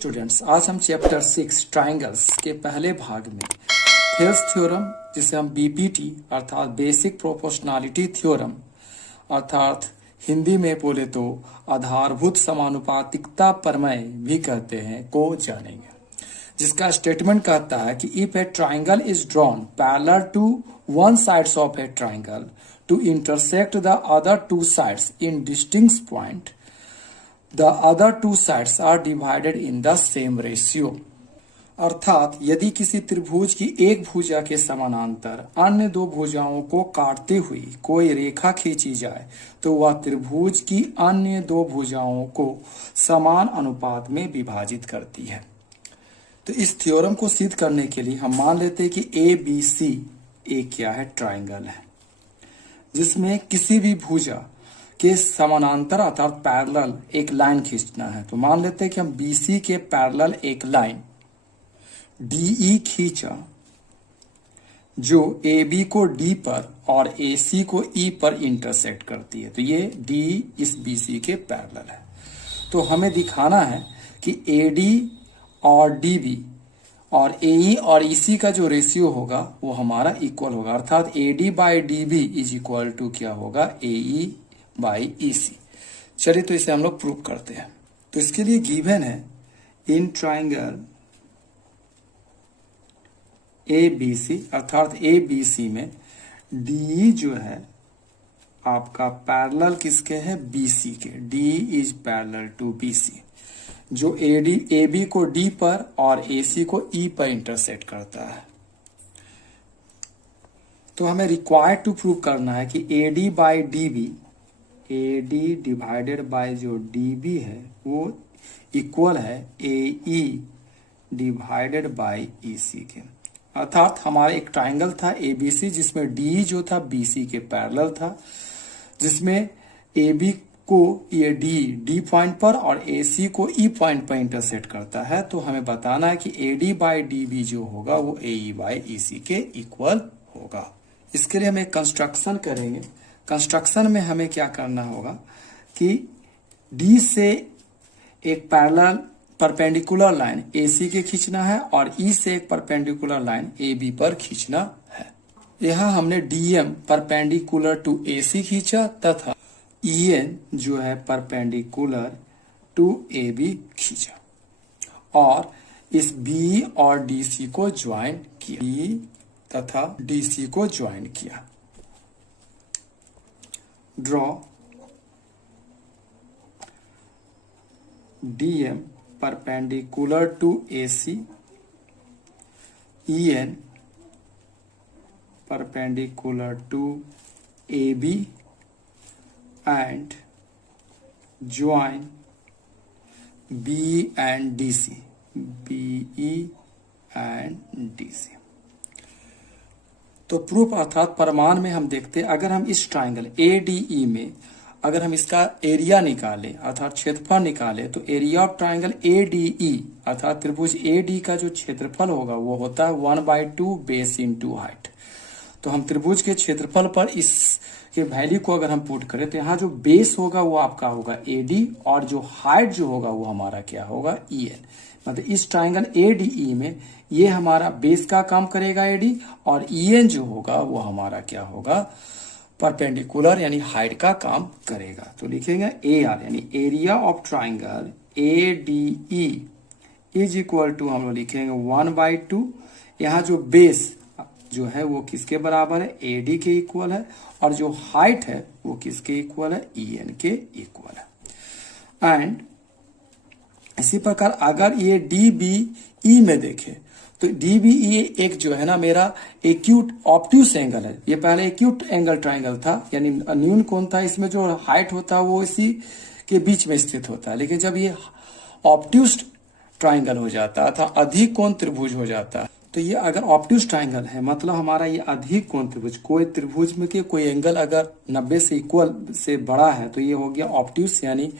Students, आज हम chapter 6 triangles के पहले भाग में थेल्स थ्योरम, जिसे हम बीपीटी अर्थात बेसिक प्रोपोर्शनैलिटी थ्योरम अर्थात हिंदी में बोले तो आधारभूत समानुपातिकता प्रमेय भी कहते हैं, को जानेंगे। जिसका स्टेटमेंट कहता है कि if a triangle is drawn parallel to one sides of a triangle to intersect the other two sides in distinct point, the other two sides are divided in the same ratio। अर्थात यदि किसी त्रिभुज की एक भुजा के समानांतर अन्य दो भुजाओं को काटते हुए कोई रेखा खींची जाए तो वह त्रिभुज की अन्य दो भुजाओं को समान अनुपात में विभाजित करती है। तो इस थ्योरम को सिद्ध करने के लिए हम मान लेते हैं कि ए बी सी एक क्या है, ट्राइंगल है, जिसमें किसी भी भुजा के समानांतर अर्थात पैरेलल एक लाइन खींचना है। तो मान लेते हैं कि हम BC के पैरेलल एक लाइन DE खींचा जो AB को D पर और AC को E पर इंटरसेक्ट करती है। तो ये DE इस BC के पैरेलल है। तो हमें दिखाना है कि AD और DB और AE और EC का जो रेशियो होगा वो हमारा इक्वल होगा, अर्थात AD by DB is equal to क्या होगा, AE बाई EC। चलिए तो इसे हम लोग प्रूव करते हैं। तो इसके लिए गिवन है इन ट्राइंगल ABC अर्थात ABC में DE जो है आपका पैरेलल किसके है, BC के। DE is parallel to BC, जो AB को D पर और AC को E पर इंटरसेक्ट करता है। तो हमें रिक्वायर्ड टू प्रूव करना है कि AD by DB, AD divided by जो DB है वो इक्वल है AE डिवाइडेड बाय EC के। अर्थात हमारा एक ट्राइंगल था ABC जिसमें DE जो था BC के पैरेलल था, जिसमें AB को ये D पॉइंट पर और AC को E पॉइंट पर इंटरसेक्ट करता है। तो हमें बताना है कि AD बाई DB जो होगा वो AE बाई EC के इक्वल होगा। इसके लिए हम एक कंस्ट्रक्शन करेंगे। कंस्ट्रक्शन में हमें क्या करना होगा कि D से एक पैरेलल परपेंडिकुलर लाइन AC के खींचना है और E से एक परपेंडिकुलर लाइन AB पर खींचना है। यहाँ हमने DM परपेंडिकुलर टू AC खींचा तथा EN जो है परपेंडिकुलर टू AB खींचा और इस BE और DC को ज्वाइन किया, BE तथा DC को ज्वाइन किया। Draw DM perpendicular to AC, EN perpendicular to AB and join BE and DC, BE and DC। तो प्रूफ अर्थात प्रमाण में हम देखते हैं, अगर हम इस ट्राइंगल ADE में अगर हम इसका एरिया निकालें अर्थात क्षेत्रफल निकालें तो एरिया ऑफ ट्राइंगल ADE अर्थात त्रिभुज AD का जो क्षेत्रफल होगा वो होता है 1/2 बेस इनटू हाइट। तो हम त्रिभुज के क्षेत्रफल पर इस के वैल्यू को अगर हम पुट करें तो यहाँ जो बेस होगा वो आपका होगा AD और जो हाइट जो होगा वो हमारा क्या होगा, EN। मतलब इस ट्राइंगल ADE में ये हमारा बेस का काम करेगा AD और EN जो होगा वो हमारा क्या होगा, परपेंडिकुलर यानी हाइट का काम करेगा। तो लिखेंगे AR यानी area of triangle ADE is equal to हम लोग लिखेंगे 1/2। यहाँ जो बेस जो है वो किसके बराबर है, AD के इक्वल है और जो हाइट है वो किसके इक्वल है, EN के इक्वल है। एंड इसी प्रकार अगर ये DBE में देखें तो DBE एक जो है ना मेरा एक्यूट ऑब्ट्यूस एंगल है। ये पहले एक्यूट एंगल ट्राइंगल था यानी न्यून कोण था, इसमें जो हाइट होता है वो इसी के बीच में स्थित होता है। लेकिन जब ये ऑब्ट्यूस ट्राइंगल हो जाता है था अधिक कोण त्रिभुज हो जाता है, तो ये अगर ऑब्ट्यूस ट्राइंगल है मतलब हमारा ये अधिक कोण त्रिभुज, कोई त्रिभुज में के कोई एंगल अगर 90 से इक्वल से बड़ा है तो ये हो गया ऑब्ट्यूस यानी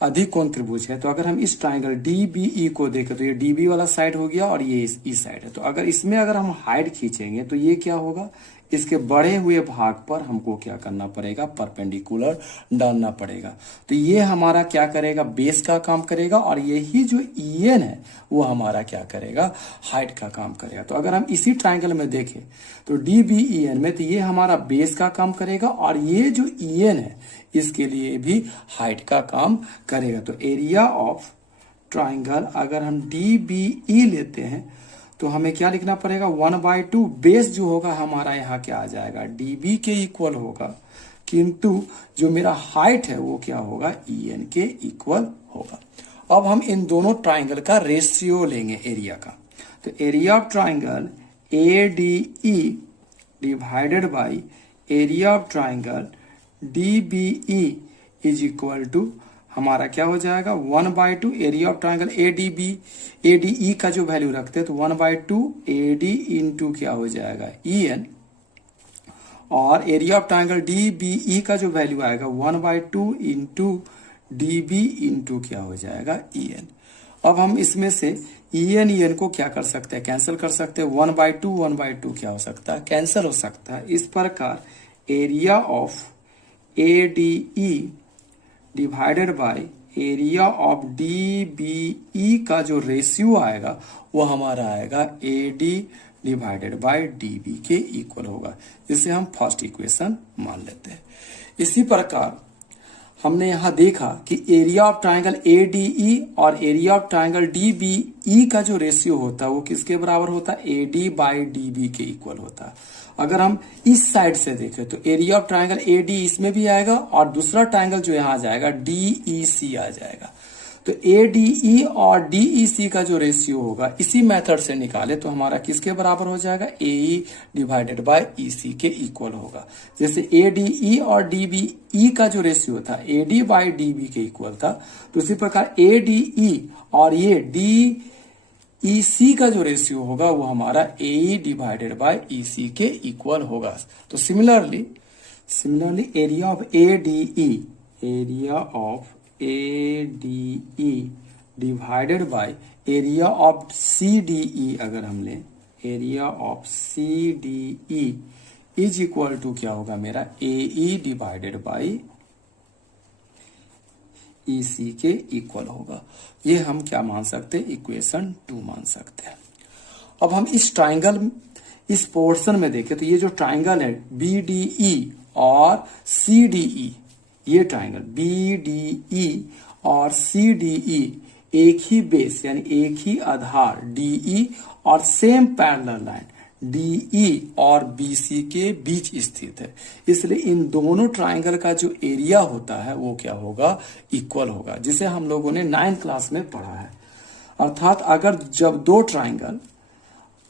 अधिक कोण त्रिभुज है। तो अगर हम इस ट्राइंगल DBE को देखें तो ये DB वाला साइड हो गया और ये इस साइड है। तो अगर इसमें अगर हम हाइट खींचेंगे तो ये क्या होगा, इसके बढ़े हुए भाग पर हमको क्या करना पड़ेगा, परपेंडिकुलर डालना पड़ेगा। तो ये हमारा क्या करेगा, बेस का काम करेगा, और यही जो EN है वो हमारा क्या करेगा, हाइट का काम करेगा। तो अगर हम इसी ट्राइंगल में देखें तो DBEN में, तो ये हमारा बेस का काम करेगा, और ये जो EN है इसके लिए भी हाइट का काम करेगा। तो एरिया ऑफ ट्राइंगल अगर हम DBE लेते हैं तो हमें क्या लिखना पड़ेगा, 1/2 बेस जो होगा हमारा यहाँ क्या आ जाएगा, DB के इक्वल होगा, किंतु जो मेरा हाइट है वो क्या होगा, EN के इक्वल होगा। अब हम इन दोनों ट्राइंगल का रेशियो लेंगे एरिया का। तो area of triangle ADE divided by area of triangle DBE is equal to हमारा क्या हो जाएगा, 1/2 एरिया ऑफ ट्राइंगल ADE का जो वैल्यू रखते हैं तो 1/2 AD इंटू क्या हो जाएगा, EN, और एरिया ऑफ ट्राइंगल DBE का जो वैल्यू आएगा 1/2 इंटू DB इंटू क्या हो जाएगा, EN। अब हम इसमें से EN को क्या कर सकते हैं, कैंसिल कर सकते हैं। 1/2 क्या हो सकता है, कैंसिल हो सकता है। इस प्रकार area of ADE divided by area of DBE का जो रेशियो आएगा वो हमारा आएगा AD डिवाइडेड बाय DB के इक्वल होगा, जिसे हम फर्स्ट इक्वेशन मान लेते हैं। इसी प्रकार हमने यहां देखा कि एरिया ऑफ ट्राइंगल ADE और एरिया ऑफ ट्राइंगल DBE का जो रेशियो होता है वो किसके बराबर होता है, AD बाई DB के इक्वल होता है। अगर हम इस साइड से देखें तो एरिया ऑफ ट्राइंगल AD इसमें भी आएगा, और दूसरा ट्राइंगल जो यहां आ जाएगा DEC आ जाएगा। तो ADE और DEC का जो रेशियो होगा इसी मेथड से निकाले तो हमारा किसके बराबर हो जाएगा, AE डिवाइडेड बाय EC के इक्वल होगा। जैसे ADE और DBE का जो रेशियो था AD बाय DB के इक्वल था, तो इसी प्रकार ADE और ये DEC का जो रेशियो होगा वो हमारा AE डिवाइडेड बाय EC के इक्वल होगा। तो similarly area of ADE divided by area of CDE अगर हम लें, area of CDE is equal to क्या होगा मेरा, AE डिवाइडेड बाय EC के इक्वल होगा। ये हम क्या मान सकते हैं, इक्वेशन 2 मान सकते हैं। अब हम इस ट्राइंगल, इस पोर्शन में देखें तो ये जो ट्राइंगल है BDE और CDE, ये ट्राइंगल BDE और CDE एक ही बेस यानी एक ही आधार DE और सेम पैरेलल लाइन DE और BC के बीच स्थित है, इसलिए इन दोनों ट्राइंगल का जो एरिया होता है वो क्या होगा, इक्वल होगा, जिसे हम लोगों ने 9th क्लास में पढ़ा है। अर्थात अगर जब दो ट्राइंगल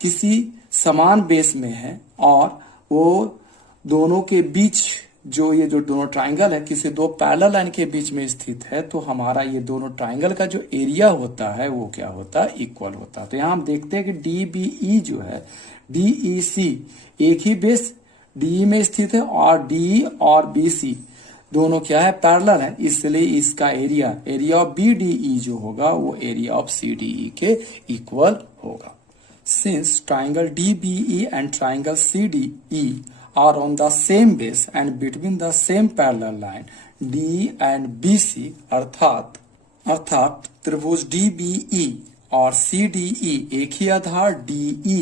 किसी समान बेस में है और वो दोनों के बीच जो ये जो दोनों ट्राइंगल है किसी दो पैरेलल लाइन के बीच में स्थित है, तो हमारा ये दोनों ट्राइंगल का जो एरिया होता है वो क्या होता है, इक्वल होता है। तो यहां हम देखते हैं कि DBE जो है DEC एक ही बेस DE में स्थित है, और DE और BC दोनों क्या है, पैरेलल है, इसलिए इसका एरिया ऑफ BDE जो होगा वो एरिया ऑफ CDE के इक्वल होगा। Since triangle DBE and triangle CDE are on the same base and between the same parallel line DE and BC, अर्थात त्रिभुज DBE और CDE एक ही आधार DE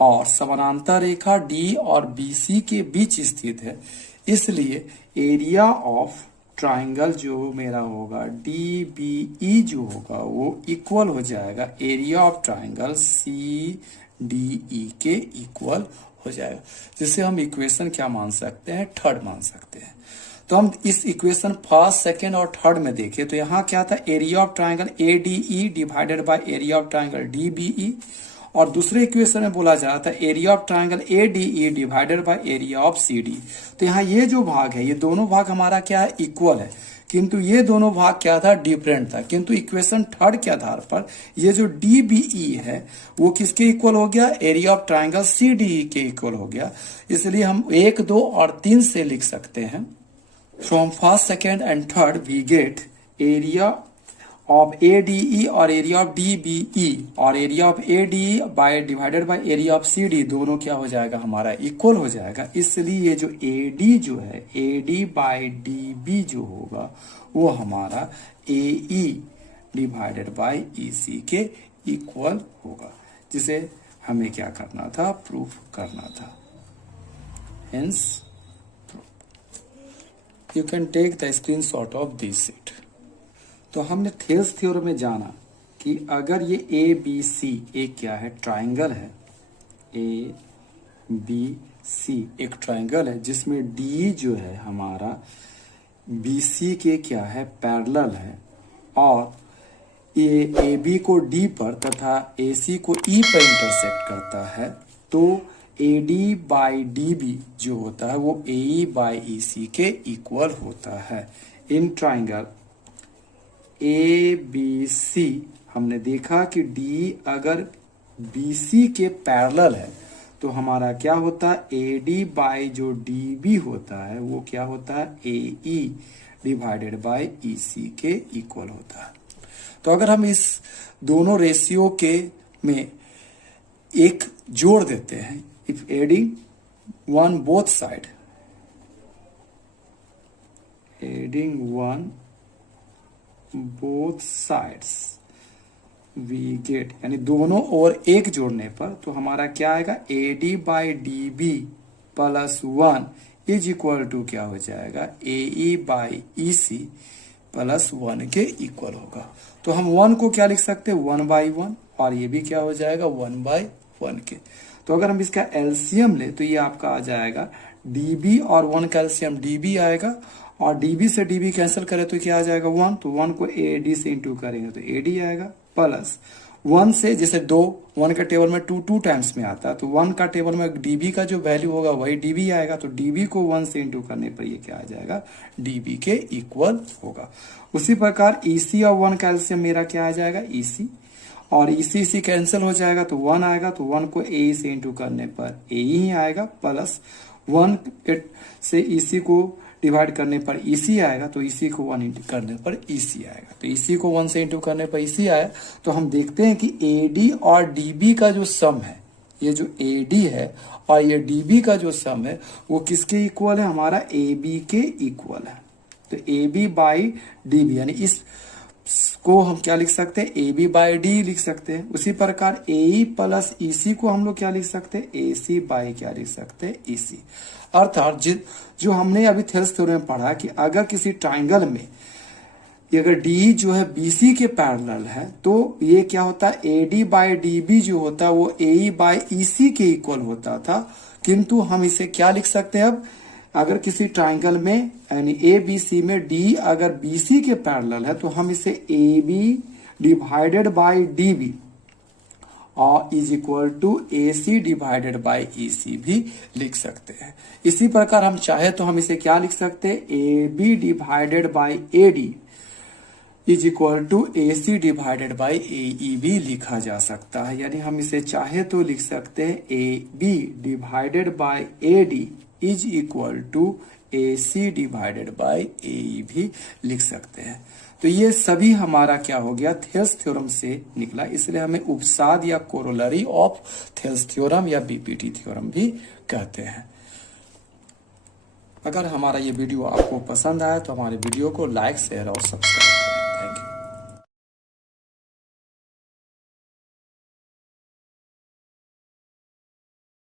और समानांतर रेखा DE और BC के बीच स्थित है, इसलिए एरिया ऑफ ट्राइंगल जो मेरा होगा DBE जो होगा वो इक्वल हो जाएगा एरिया ऑफ ट्राइंगल CDE के इक्वल हो जाएगा, जिसे हम इक्वेशन क्या मान सकते हैं, 3rd मान सकते हैं। तो हम इस इक्वेशन 1st, 2nd और 3rd में देखें तो यहाँ क्या था, area of triangle ADE divided by area of triangle DBE, और दूसरे इक्वेशन में बोला जा रहा था area of triangle ADE divided by area of CD। तो यहाँ ये जो भाग है ये दोनों भाग हमारा क्या है, इक्वल है, किंतु ये दोनों भाग क्या था, डिफरेंट था। किंतु इक्वेशन 3rd के आधार पर ये जो DBE है वो किसके इक्वल हो गया, एरिया ऑफ ट्राइंगल CDE के इक्वल हो गया, इसलिए हम 1, 2 और 3 से लिख सकते हैं। From 1st, 2nd and 3rd we get area of ADE और एरिया ऑफ DBE और area of ADE by divided by area of CD दोनों क्या हो जाएगा हमारा इक्वल हो जाएगा। इसलिए ये जो AD जो है AD बाय DB जो होगा वो हमारा AE डिवाइडेड बाय EC के इक्वल होगा, जिसे हमें क्या करना था, प्रूफ करना था। Hence you can take the screenshot of this sheet. तो हमने थेल्स थ्योरम में जाना कि अगर ये ABC एक क्या है, ट्राइंगल है, ABC एक ट्राइंगल है जिसमें D जो है हमारा BC के क्या है, पैरेलल है, और ये AB को D पर तथा AC को E पर इंटरसेक्ट करता है, तो AD बाई DB जो होता है वो AE बाई EC के इक्वल होता है। इन ट्राइंगल ABC हमने देखा कि D अगर BC के पैरेलल है तो हमारा क्या होता है, AD बाई जो DB होता है वो क्या होता है, AE डिवाइडेड बाई EC के इक्वल होता है। तो अगर हम इस दोनों रेशियो के में एक जोड़ देते हैं, if adding one both side, adding one both sides we get, यानी दोनों ओर एक जोड़ने पर तो हमारा क्या आएगा, AD by DB plus 1 is equal to क्या हो जाएगा, AE बाई EC प्लस 1 के इक्वल होगा। तो हम 1 को क्या लिख सकते हैं, 1 बाई 1, और ये भी क्या हो जाएगा 1 बाई 1 के। तो अगर हम इसका एलसीएम ले तो ये आपका आ जाएगा DB और 1 का एलसीएम DB आएगा, और DB से DB कैंसिल करें तो क्या आ जाएगा 1, तो 1 को AD से इंटू करेंगे तो AD आएगा, प्लस 1 से जैसे 1 का टेबल में 2 टाइम्स में आता है, तो 1 का टेबल में DB का जो वैल्यू होगा वही DB आएगा, तो DB को 1 से इंटू करने पर ये क्या आ जाएगा, DB के इक्वल होगा। उसी प्रकार EC और 1 का एलसीएम मेरा क्या आ जाएगा, EC, और EC कैंसिल हो जाएगा तो 1 आएगा, तो 1 को AE से इंटू करने पर AE ही आएगा, प्लस 1 से EC को डिवाइड करने पर EC आएगा, तो EC को 1 इंटू करने पर EC आएगा, तो EC को 1 से इंटू करने पर EC आया। तो हम देखते हैं कि AD और DB का जो सम है, ये जो AD है और ये DB का जो सम है वो किसके इक्वल है, हमारा AB के इक्वल है। तो AB बाई DB, यानी इस को हम क्या लिख सकते हैं, AB बाई D लिख सकते हैं। उसी प्रकार AE प्लस EC को हम लोग क्या लिख सकते हैं, AC बाई क्या लिख सकते हैं, EC। अर्थात जो हमने अभी थेल्स थ्योरम में पढ़ा कि अगर किसी ट्राइंगल में अगर D जो है BC के पैरेलल है तो ये क्या होता है, AD बाई DB जो होता है वो AE बाई EC के इक्वल होता था, किंतु हम इसे क्या लिख सकते हैं, अब अगर किसी ट्राइंगल में यानी ABC में D अगर BC के पैरेलल है तो हम इसे AB डिवाइडेड बाई DB और is equal to AC divided by EC भी लिख सकते हैं। इसी प्रकार हम चाहे तो हम इसे क्या लिख सकते हैं, AB divided by AD is equal to AC divided by AE भी लिखा जा सकता है। यानी हम इसे चाहे तो लिख सकते हैं AB divided by AD is equal to AC divided by AE भी लिख सकते हैं। तो ये सभी हमारा क्या हो गया, थेल्स थ्योरम से निकला, इसलिए हमें उपसाद या कोरोलरी ऑफ थेल्स थ्योरम या BPT थ्योरम भी कहते हैं। अगर हमारा ये वीडियो आपको पसंद आया तो हमारे वीडियो को लाइक, शेयर और सब्सक्राइब करें।